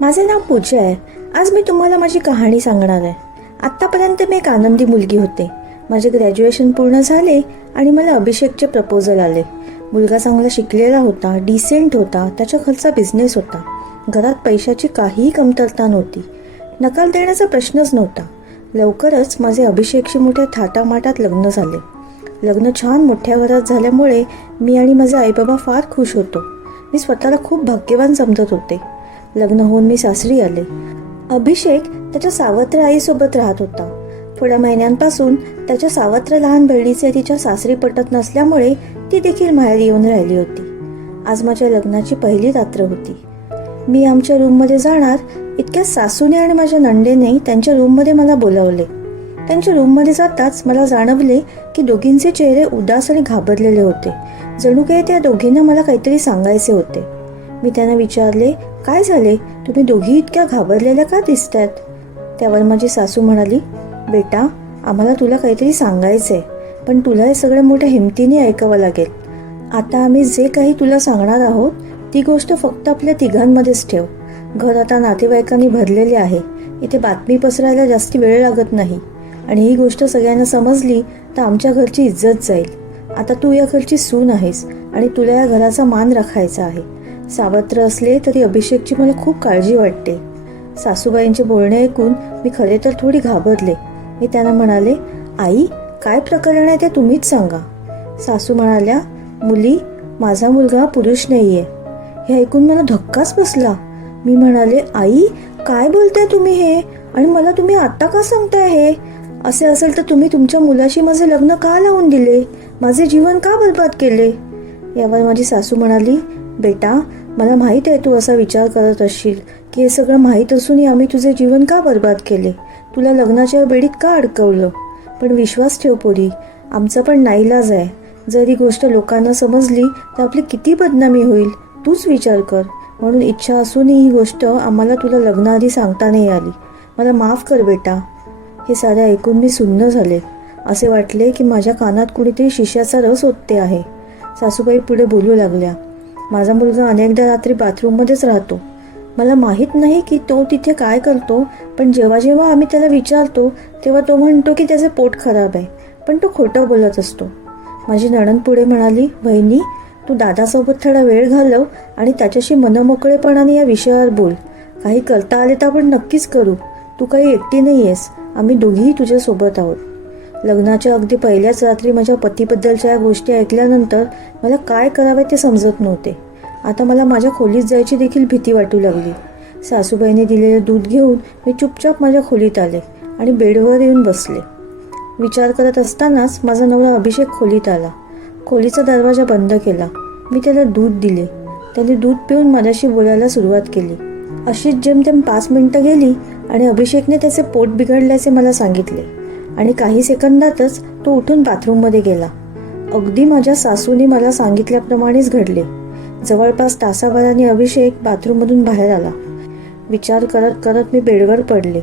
माझे नाव पूजा आहे. आज मी तुम्हाला माझी कहाणी सांगणार आहे. आत्तापर्यंत मी एक आनंदी मुलगी होते. माझे ग्रॅज्युएशन पूर्ण झाले आणि मला अभिषेकचे प्रपोजल आले. मुलगा चांगला शिकलेला होता डिसेंट होता त्याच्या घरचा बिझनेस होता. घरात पैशाची काहीही कमतरता नव्हती. नकार देण्याचा प्रश्नच नव्हता. लवकरच माझे अभिषेकशी मोठ्या थाटामाटात लग्न झाले. लग्न छान मोठ्या घरात झाल्यामुळे मी आणि माझे आईबाबा फार खुश होतो. मी स्वतःला खूप भाग्यवान समजत होते. लग्न होऊन मी सासरी आले. अभिषेक त्याच्या सावत्र आईसोबत राहत होता. थोड्या महिन्यांपासून त्याच्या सावत्र लहान बहिणीचे तिच्या सासरी पटत नसल्यामुळे ती देखील माहेर येऊन राहिली होती. आज माझ्या लग्नाची पहिली रात्र होती. मी आमच्या रूममध्ये जाणार इतक्या सासूने आणि माझ्या नंडेने त्यांच्या रूममध्ये मला बोलावले. त्यांच्या रूममध्ये जाताच मला जाणवले की दोघींचे चेहरे उदास आणि घाबरलेले होते. जणू काही त्या दोघींना मला काहीतरी सांगायचे होते. मी त्यांना विचारले काय झाले? तुम्ही दोघी इतक्या घाबरलेल्या का दिसतात त्यावर माझी सासू म्हणाली बेटा आम्हाला तुला काहीतरी सांगायचं आहे पण तुला हे सगळं मोठ्या हिमतीने ऐकावं लागेल. आता आम्ही जे काही तुला सांगणार आहोत ती गोष्ट फक्त आपल्या तिघांमध्येच ठेव. घर आता नातेवाईकांनी भरलेले आहे. इथे बातमी पसरायला जास्त वेळ लागत नाही. आणि ही गोष्ट सगळ्यांना समजली तर आमच्या घरची इज्जत जाईल. आता तू या घरची सून आहेस आणि तुला या घराचा मान राखायचा आहे. सावत्र असले तरी अभिषेकची मला खूप काळजी वाटते. सासूबाईंचे बोलणे ऐकून मी खरे तर थोडी घाबरले. मी त्यांना म्हणाले आई काय प्रकरण आहे ते तुम्हीच सांगा. सासू म्हणाल्या मुली माझा मुलगा पुरुष नाही आहे हे ऐकून मला धक्काच बसला. मी म्हणाले आई काय बोलताय तुम्ही हे? आणि मला तुम्ही आत्ता का सांगताय हे? असे असेल तर तुम्ही तुमच्या मुलाशी माझे लग्न का लावून दिले? माझे जीवन का बर्बाद केले? यावर माझी सासू म्हणाली बेटा मला माहीत आहे तू असा विचार करत असशील की हे सगळं माहीत असूनही आम्ही तुझे जीवन का बर्बाद केले? तुला लग्नाच्या बेडीत का अडकवलं? पण विश्वास ठेव पोरी आमचा पण नाईलाज आहे. जर ही गोष्ट लोकांना समजली तर आपली किती बदनामी होईल? तूच विचार कर. म्हणून इच्छा असूनही ही गोष्ट आम्हाला तुला लग्नाआधी सांगता नाही आली. मला माफ कर बेटा. हे सारे ऐकून मी सुन्न झाले. असे वाटले की माझ्या कानात कुणीतरी शिष्याचा रस ओतते आहे. सासूबाई पुढे बोलू लागल्या. माझा मुलगा अनेकदा रात्री बाथरूममध्येच राहतो. मला माहीत नाही की तो तिथे काय करतो पण जेव्हा जेव्हा आम्ही त्याला विचारतो तेव्हा तो म्हणतो की त्याचे पोट खराब आहे पण तो खोटं बोलत असतो. माझी नणंद पुढे म्हणाली बहिणी तू दादासोबत थोडा वेळ घालव आणि त्याच्याशी मनमोकळेपणाने या विषयावर बोल. काही करता आले तर आपण नक्कीच करू. तू काही एकटी नाही आहेस. आम्ही दोघीही तुझ्यासोबत आहोत. लग्नाच्या अगदी पहिल्याच रात्री माझ्या पतीबद्दलच्या या गोष्टी ऐकल्यानंतर मला काय करावे ते समजत नव्हते. आता मला माझ्या खोलीत जायची देखील भीती वाटू लागली. सासूबाईने दिलेले दूध घेऊन मी चुपचाप माझ्या खोलीत आले आणि बेडवर येऊन बसले. विचार करत असतानाच माझा नवरा अभिषेक खोलीत आला. खोलीचा दरवाजा बंद केला. मी त्याला दूध दिले. त्याने दूध पिऊन माझ्याशी बोलायला सुरुवात केली. अशीच जेमतेम पाच मिनटं गेली आणि अभिषेकने त्याचे पोट बिघडल्याचे मला सांगितले. आणि काही सेकंदातच तो उठून बाथरूममध्ये गेला. अगदी माझ्या सासूने मला सांगितल्याप्रमाणेच घडले. जवळपास तासाभराने अभिषेक बाथरूममधून बाहेर आला. विचार करत करत मी बेडवर पडले.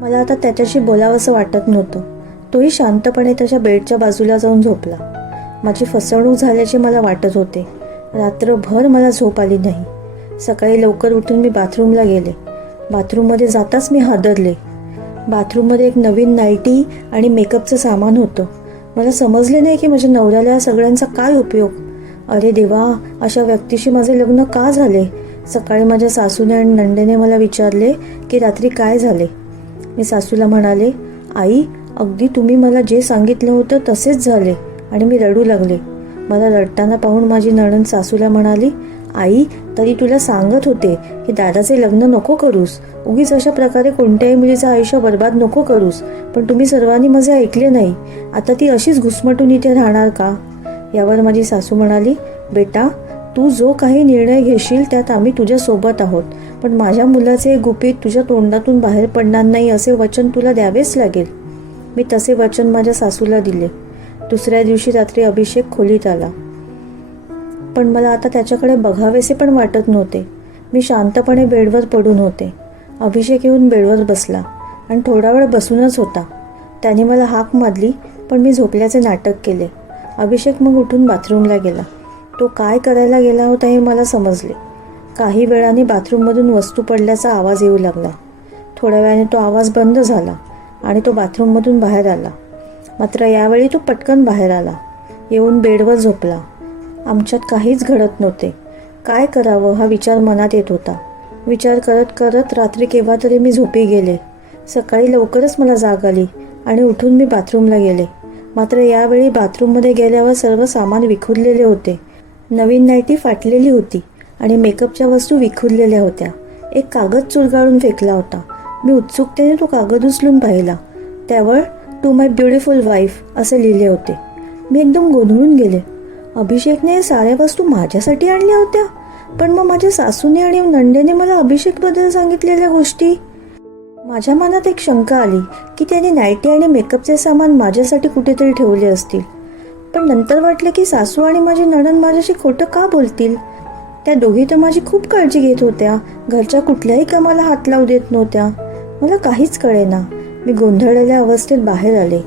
मला आता त्याच्याशी बोलावंसं वाटत नव्हतं. तोही शांतपणे त्याच्या बेडच्या बाजूला जाऊन झोपला. माझी फसवणूक झाल्याचे मला वाटत होते. रात्रभर मला झोप आली नाही. सकाळी लवकर उठून मी बाथरूमला गेले. बाथरूममध्ये जाताच मी हादरले. बाथरूममध्ये एक नवीन नाईटी आणि मेकअपचं सामान होतं. मला समजले नाही की माझ्या नवऱ्याला सगळ्यांचा काय उपयोग. अरे देवा अशा व्यक्तीशी माझे लग्न का झाले? सकाळी माझ्या सासूने आणि नंदेने मला विचारले की रात्री काय झाले? मी सासूला म्हणाले आई अगदी तुम्ही मला जे सांगितलं होतं तसेच झाले. आणि मी रडू लागले. मला रडताना पाहून माझी नणंद सासूला म्हणाली आई तरी तुला सांगत होते की दादाचे लग्न नको करूस. उगीच अशा प्रकारे कोणत्याही मुलीचं आयुष्य बर्बाद नको करूस. पण तुम्ही सर्वांनी माझे ऐकले नाही. आता ती अशीच घुसमटून इथे राहणार का? यावर माझी सासू म्हणाली बेटा तू जो काही निर्णय घेशील त्यात आम्ही तुझ्यासोबत आहोत. पण माझ्या मुलाचे गुपित तुझ्या तोंडातून बाहेर पडणार नाही असे वचन तुला द्यावेच लागेल. मी तसे वचन माझ्या सासूला दिले. दुसऱ्या दिवशी रात्री अभिषेक खोलीत आला. पण मला आता त्याच्याकडे बघावेसे पण वाटत नव्हते. मी शांतपणे बेडवर पडून होते. अभिषेक येऊन बेडवर बसला आणि थोडा वेळ बसूनच होता. त्याने मला हाक मारली पण मी झोपल्याचे नाटक केले. अभिषेक मग उठून बाथरूमला गेला. तो काय करायला गेला होता हे मला समजले. काही वेळाने बाथरूममधून वस्तू पडल्याचा आवाज येऊ लागला. थोड्या वेळाने तो आवाज बंद झाला आणि तो बाथरूममधून बाहेर आला. मात्र यावेळी तो पटकन बाहेर आला. येऊन बेडवर झोपला. आमच्यात काहीच घडत नव्हते. काय करावं हा विचार मनात येत होता. विचार करत करत रात्री केव्हा तरी मी झोपी गेले. सकाळी लवकरच मला जाग आली आणि उठून मी बाथरूमला गेले. मात्र यावेळी बाथरूममध्ये गेल्यावर सर्व सामान विखुरलेले होते. नवीन नाईटी फाटलेली होती आणि मेकअपच्या वस्तू विखुरलेल्या होत्या. एक कागद चुरगाळून फेकला होता. मी उत्सुकतेने तो कागद उचलून पाहिला. त्यावर टू माय ब्युटिफुल वाईफ असे लिहिले होते. मी एकदम गोंधळून गेले. अभिषेकने साऱ्या वस्तू माझ्यासाठी आणल्या होत्या. पण मग माझ्या सासूने आणि नंदेने मला अभिषेकबद्दल सांगितलेल्या गोष्टी. माझ्या मनात एक शंका आली की त्याने नायटी आणि मेकअपचे सामान माझ्यासाठी कुठेतरी ठेवले असतील. पण नंतर वाटलं की सासू आणि माझी नणन माझ्याशी खोटं का बोलतील? त्या दोघी तर माझी खूप काळजी घेत होत्या. घरच्या कुठल्याही कामाला हात लावू देत नव्हत्या. मला काहीच कळेना. मी गोंधळलेल्या अवस्थेत बाहेर आले.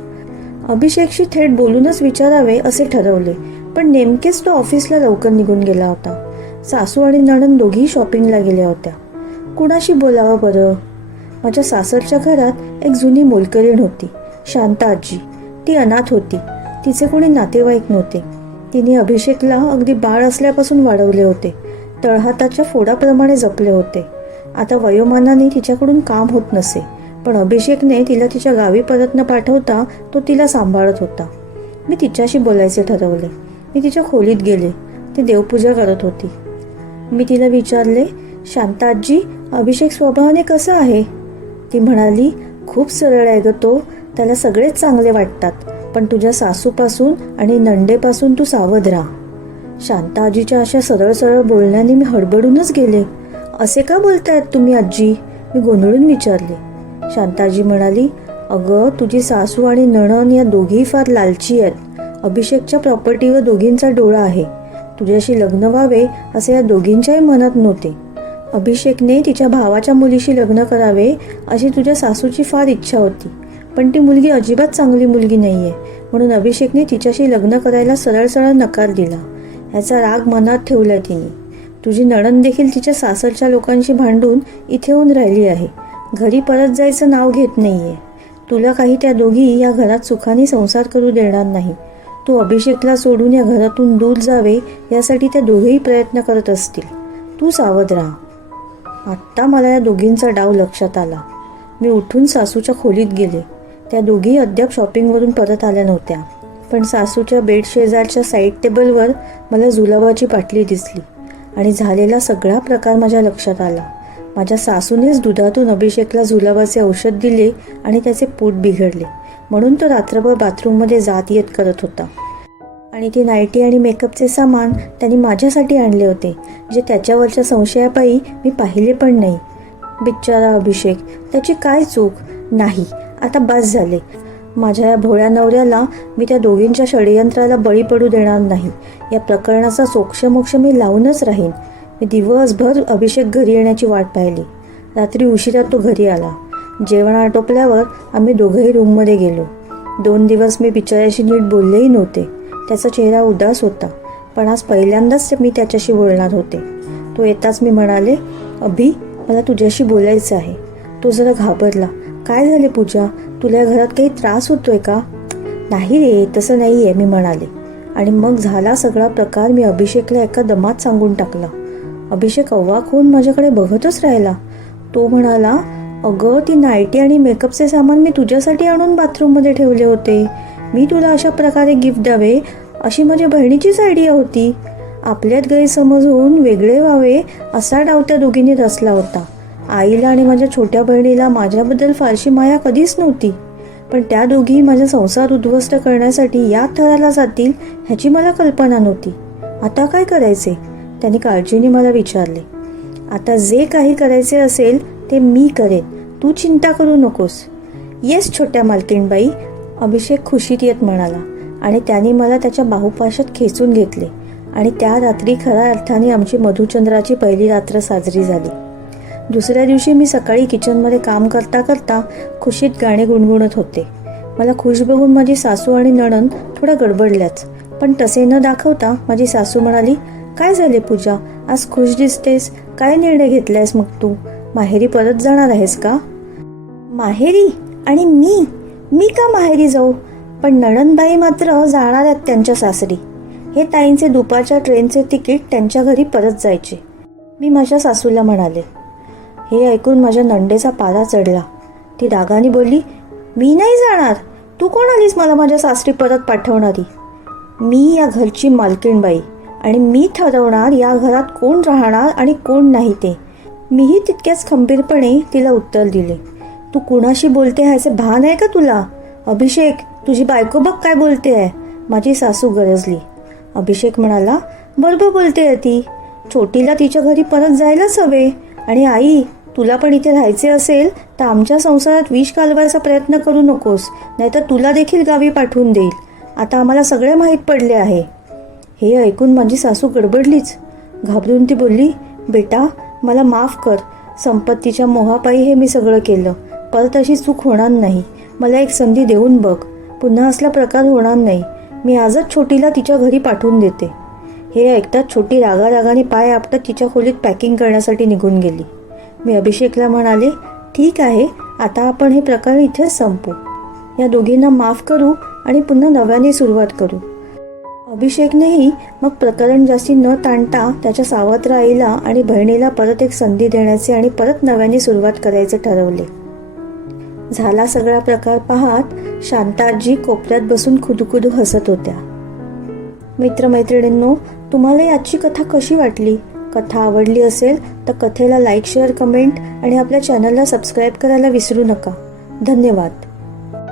अभिषेकशी थेट बोलूनच विचारावे असे ठरवले. पण नेमकेच तो ऑफिसला लवकर निघून गेला होता. सासू आणि नणन दोघीही शॉपिंगला गेल्या होत्या. कुणाशी बोलावं बरं? माझ्या सासरच्या घरात एक जुनी मोलकरीण होती शांता आजी. ती अनाथ होती. तिचे कोणी नातेवाईक नव्हते. तिने अभिषेकला अगदी बाळ असल्यापासून वाढवले होते. तळहाताच्या फोडाप्रमाणे जपले होते. आता वयोमानाने तिच्याकडून काम होत नसे पण अभिषेकने तिला तिच्या गावी परत न पाठवता तो तिला सांभाळत होता. मी तिच्याशी बोलायचे ठरवले. मी तिच्या खोलीत गेले. ती देवपूजा करत होती. मी तिला विचारले शांता आजी अभिषेक स्वभावाने कसा आहे? ती म्हणाली खूप सरळ आहे ग तो. त्याला सगळेच चांगले वाटतात. पण तुझ्या सासूपासून आणि नंडेपासून तू सावध राहा. शांता आजीच्या अशा सरळ सरळ बोलण्याने मी हडबडूनच गेले. असे का बोलतायत तुम्ही आजी? मी गोंधळून विचारले. शांताजी म्हणाली अगं तुझी सासू आणि नणन या दोघीही फार लालची आहेत. अभिषेकच्या प्रॉपर्टीवर दोघींचा डोळा आहे. तुझ्याशी लग्न व्हावे असे या दोघींच्याही मनात नव्हते. अभिषेकने तिच्या भावाच्या मुलीशी लग्न करावे अशी तुझ्या सासूची फार इच्छा होती. पण ती मुलगी अजिबात चांगली मुलगी नाहीये. म्हणून अभिषेकने तिच्याशी लग्न करायला सरळ सरळ नकार दिला. ह्याचा राग मनात ठेवला तिने. तुझी नणन देखील तिच्या सासरच्या लोकांशी भांडून इथे येऊन राहिली आहे. घरी परत जायचं नाव घेत नाहीये. तुला काही त्या दोघी या घरात सुखाने संसार करू देणार नाही. तू अभिषेकला सोडून या घरातून दूर जावे यासाठी त्या दोघेही प्रयत्न करत असतील. तू सावध राहा. आत्ता मला या दोघींचा डाव लक्षात आला. मी उठून सासूच्या खोलीत गेले. त्या दोघी अद्याप शॉपिंगवरून परत आल्या नव्हत्या. पण सासूच्या बेड शेजारच्या साईड टेबलवर मला जुलाबाची बाटली दिसली आणि झालेला सगळा प्रकार माझ्या लक्षात आला. माझ्या सासूनेच दुधातून अभिषेकला जुलाबाचे औषध दिले आणि त्याचे पोट बिघडले. म्हणून तो रात्रभर बाथरूममध्ये जात येत करत होता. आणि ती नायटी आणि मेकअपचे सामान त्यांनी माझ्यासाठी आणले होते जे त्याच्यावरच्या संशयापायी मी पाहिले पण नाही. बिचारा अभिषेक त्याची काय चूक? नाही आता बस झाले. माझ्या या भोळ्या नवऱ्याला मी त्या दोघींच्या षडयंत्राला बळी पडू देणार नाही. या प्रकरणाचा सोक्षमोक्ष मी लावूनच राहीन. मी दिवसभर अभिषेक घरी येण्याची वाट पाहिली. रात्री उशिरा तो घरी आला. जेवण आटोपल्यावर आम्ही दोघंही रूममध्ये गेलो. दोन दिवस मी बिचाऱ्याशी नीट बोललेही नव्हते. त्याचा चेहरा उदास होता पण आज पहिल्यांदाच मी त्याच्याशी बोलणार होते. तो येताच मी म्हणाले अभि मला तुझ्याशी बोलायचं आहे. तो जरा घाबरला. काय झाले पूजा? तुला घरात काही त्रास होतोय का? नाही रे तसं नाही आहे मी म्हणाले. आणि मग झाला सगळा प्रकार मी अभिषेकला एका दमात सांगून टाकला. अभिषेक अव्वा होऊन माझ्याकडे बघतच राहिला? तो म्हणाला अगं ती नायटी आणि मेकअपचे सामान मी तुझ्यासाठी आणून बाथरूममध्ये ठेवले होते. मी तुला अशा प्रकारे गिफ्ट द्यावे अशी माझ्या बहिणीचीच आयडिया होती. आपल्यात गैरसमज होऊन वेगळे व्हावे असा डाव त्या दोघींनी रचला होता. आईला आणि माझ्या छोट्या बहिणीला माझ्याबद्दल फारशी माया कधीच नव्हती. पण त्या दोघी माझा संसार उद्ध्वस्त करण्यासाठी या थराला जातील ह्याची मला कल्पना नव्हती. आता काय करायचे? त्यांनी काळजीने मला विचारले. आता जे काही करायचे असेल ते मी करेन. तू चिंता करू नकोस. येस छोट्या मालकीणबाई अभिषेक खुशीत येत म्हणाला आणि त्याने मला त्याच्या बाहुपाशात खेचून घेतले आणि त्या रात्री खऱ्या अर्थाने आमची मधुचंद्राची पहिली रात्र साजरी झाली. दुसऱ्या दिवशी मी सकाळी किचनमध्ये काम करता करता खुशीत गाणे गुणगुणत होते. मला खुश बघून माझी सासू आणि नणन थोड्या गडबडल्याच पण तसे न दाखवता माझी सासू म्हणाली काय झाले पूजा? आज खुश दिसतेस? काय निर्णय घेतलायस मग तू? माहेरी परत जाणार आहेस का? माहेरी? आणि मी? मी का माहेरी जाऊ? पण नणनबाई मात्र जाणार आहेत त्यांच्या सासरी. हे ताईंचे दुपारच्या ट्रेनचे तिकीट त्यांच्या घरी परत जायचे. मी माझ्या सासूला म्हणाले. हे ऐकून माझ्या नंडेचा पारा चढला. ती रागाने बोलली मी नाही जाणार. तू कोण आलीस मला माझ्या सासरी परत पाठवणारी? मी या घरची मालकीणबाई. आणि मी ठरवणार या घरात कोण राहणार आणि कोण नाही ते. मीही तितक्याच खंबीरपणे तिला उत्तर दिले. तू कुणाशी बोलते आहे असे भान आहे का तुला? अभिषेक तुझी बायको बघ काय बोलते आहे. माझी सासू गरजली. अभिषेक म्हणाला बरोबर बोलते आहे ती. छोटीला तिच्या घरी परत जायलाच हवे आणि आई तुला पण इथे राहायचे असेल तर आमच्या संसारात विष कालवायचा प्रयत्न करू नकोस. नाहीतर तुला देखील गावी पाठवून देईल. आता आम्हाला सगळे माहीत पडले आहे. हे ऐकून माझी सासू गडबडलीच. घाबरून ती बोलली बेटा मला माफ कर. संपत्तीच्या मोहापायी हे मी सगळं केलं. परत अशी चूक होणार नाही. मला एक संधी देऊन बघ. पुन्हा असला प्रकार होणार नाही. मी आजच छोटीला तिच्या घरी पाठवून देते. हे ऐकताच छोटी रागारागाने पाय आपटत तिच्या खोलीत पॅकिंग करण्यासाठी निघून गेली. मी अभिषेकला म्हणाले ठीक आहे आता आपण हे प्रकरण इथेच संपू. या दोघींना माफ करू आणि पुन्हा नव्याने सुरुवात करू. अभिषेकनेही मग प्रकरण जास्ती न ताणता त्याच्या सावत्र आईला आणि बहिणीला परत एक संधी देण्याचे आणि परत नव्याने सुरुवात करायचे ठरवले. झाला सगळा प्रकार पाहत शांताजी कोपऱ्यात बसून खुदुखुदू हसत होत्या. मित्रमैत्रिणींनो तुम्हाला याची कथा कशी वाटली? कथा आवडली असेल तर कथेला लाईक शेअर कमेंट आणि आपल्या चॅनलला सबस्क्राईब करायला विसरू नका. धन्यवाद.